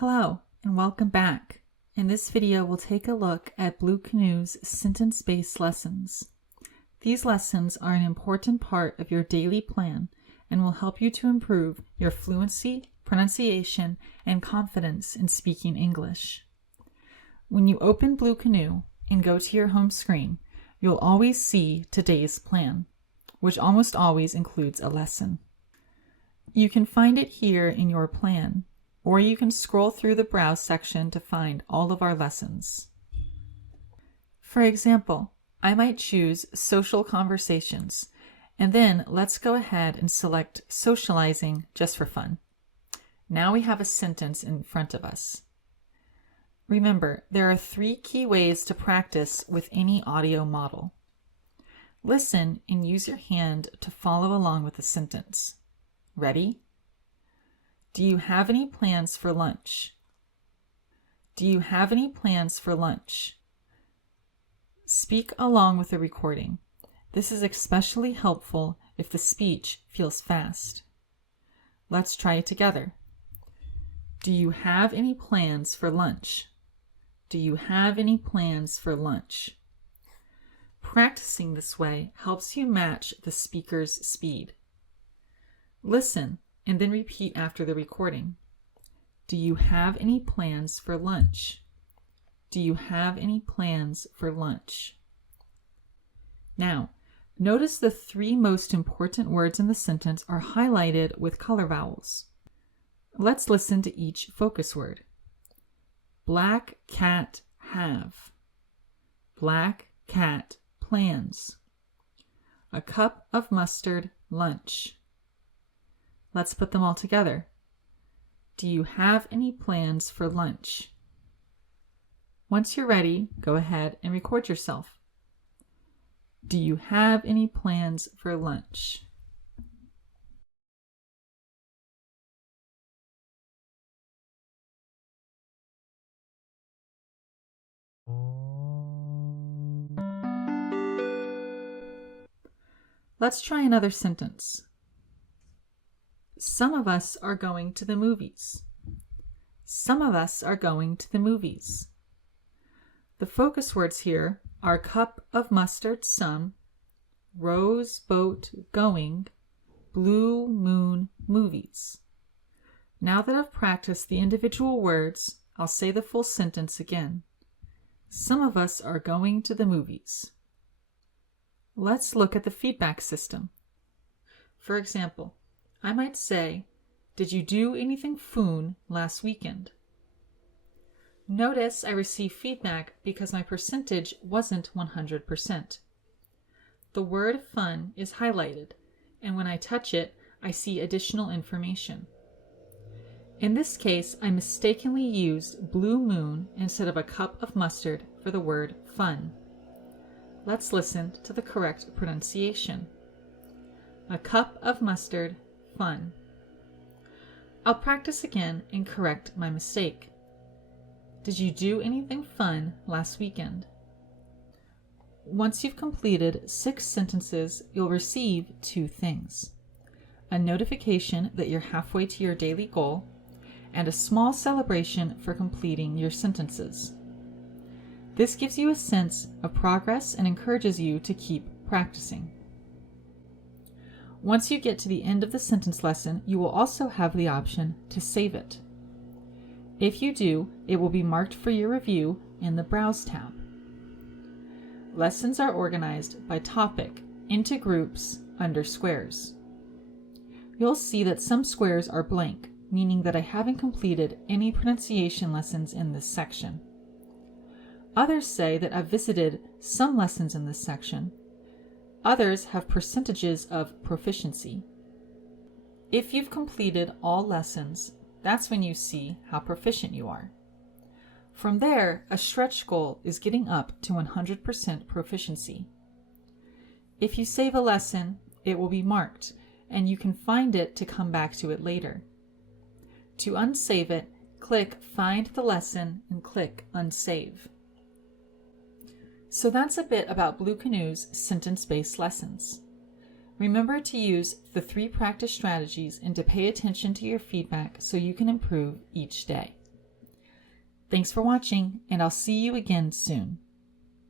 Hello and welcome back. In this video, we'll take a look at Blue Canoe's sentence-based lessons. These lessons are an important part of your daily plan and will help you to improve your fluency, pronunciation, and confidence in speaking English. When you open Blue Canoe and go to your home screen, you'll always see today's plan, which almost always includes a lesson. You can find it here in your plan, or you can scroll through the Browse section to find all of our lessons. For example, I might choose Social Conversations, and then let's go ahead and select Socializing just for fun. Now we have a sentence in front of us. Remember, there are 3 key ways to practice with any audio model. Listen and use your hand to follow along with the sentence. Ready? Do you have any plans for lunch? Do you have any plans for lunch? Speak along with the recording. This is especially helpful if the speech feels fast. Let's try it together. Do you have any plans for lunch? Do you have any plans for lunch? Practicing this way helps you match the speaker's speed. Listen and then repeat after the recording. Do you have any plans for lunch? Do you have any plans for lunch? Now, notice the 3 most important words in the sentence are highlighted with color vowels. Let's listen to each focus word. Black cat have. Black cat plans. A cup of mustard lunch. Let's put them all together. Do you have any plans for lunch? Once you're ready, go ahead and record yourself. Do you have any plans for lunch? Let's try another sentence. Some of us are going to the movies. Some of us are going to the movies. The focus words here are cup of mustard some, rose boat going, blue moon movies. Now that I've practiced the individual words, I'll say the full sentence again. Some of us are going to the movies. Let's look at the feedback system. For example, I might say, did you do anything fun last weekend? Notice I receive feedback because my percentage wasn't 100%. The word fun is highlighted, and when I touch it, I see additional information. In this case, I mistakenly used blue moon instead of a cup of mustard for the word fun. Let's listen to the correct pronunciation. A cup of mustard, fun. I'll practice again and correct my mistake. Did you do anything fun last weekend? Once you've completed 6 sentences, you'll receive 2 things. A notification that you're halfway to your daily goal, and a small celebration for completing your sentences. This gives you a sense of progress and encourages you to keep practicing. Once you get to the end of the sentence lesson, you will also have the option to save it. If you do, it will be marked for your review in the Browse tab. Lessons are organized by topic into groups under squares. You'll see that some squares are blank, meaning that I haven't completed any pronunciation lessons in this section. Others say that I've visited some lessons in this section. Others have percentages of proficiency. If you've completed all lessons, that's when you see how proficient you are. From there, a stretch goal is getting up to 100% proficiency. If you save a lesson, it will be marked, and you can find it to come back to it later. To unsave it, click Find the Lesson and click Unsave. So that's a bit about Blue Canoe's sentence-based lessons. Remember to use the 3 practice strategies and to pay attention to your feedback so you can improve each day. Thanks for watching, and I'll see you again soon.